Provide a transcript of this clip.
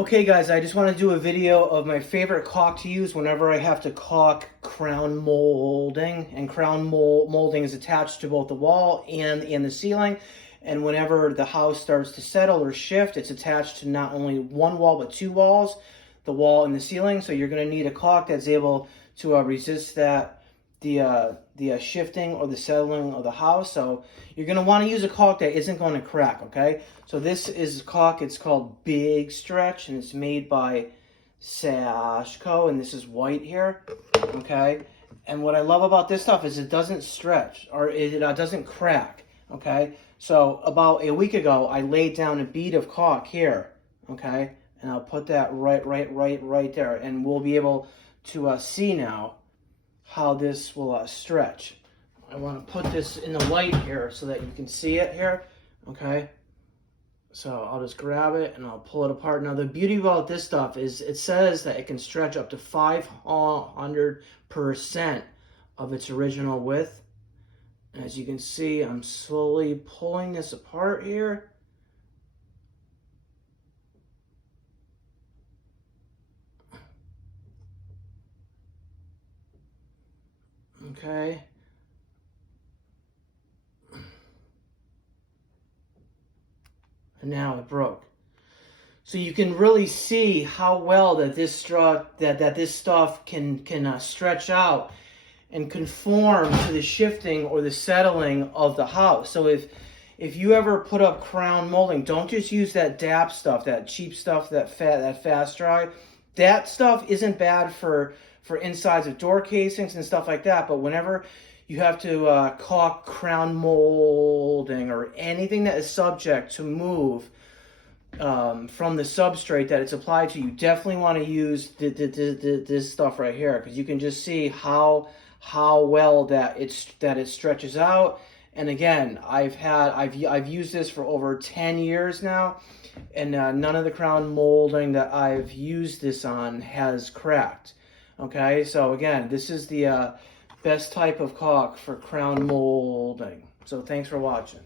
Okay guys, I just want to do a video of my favorite caulk to use whenever I have to caulk crown molding. And crown molding is attached to both the wall and the ceiling. And whenever the house starts to settle or shift, it's attached to not only one wall but two walls, the wall and the ceiling. So you're going to need a caulk that's able to resist that the shifting or the settling of the house. So you're going to want to use a caulk that isn't going to crack, okay? So this is caulk. It's called Big Stretch, and it's made by Co. And this is white here, okay? And what I love about this stuff is it doesn't stretch, or it doesn't crack, okay? So about a week ago, I laid down a bead of caulk here, okay? And I'll put that right there, and we'll be able to see now how this will stretch. I want to put this in the light here so that you can see it here, okay? So I'll just grab it and I'll pull it apart. Now the beauty about this stuff is it says that it can stretch up to 500% of its original width. As you can see, I'm slowly pulling this apart here. Okay. And now it broke. So you can really see how well that this stuff can stretch out and conform to the shifting or the settling of the house. So if you ever put up crown molding, don't just use that DAP stuff, that cheap stuff, that fast dry. That stuff isn't bad for insides of door casings and stuff like that, but whenever you have to caulk crown molding or anything that is subject to move from the substrate that it's applied to, you definitely want to use this stuff right here, because you can just see how well that it stretches out. And again, I've used this for over 10 years now, and none of the crown molding that I've used this on has cracked. Okay, so again, this is the best type of caulk for crown molding. So thanks for watching.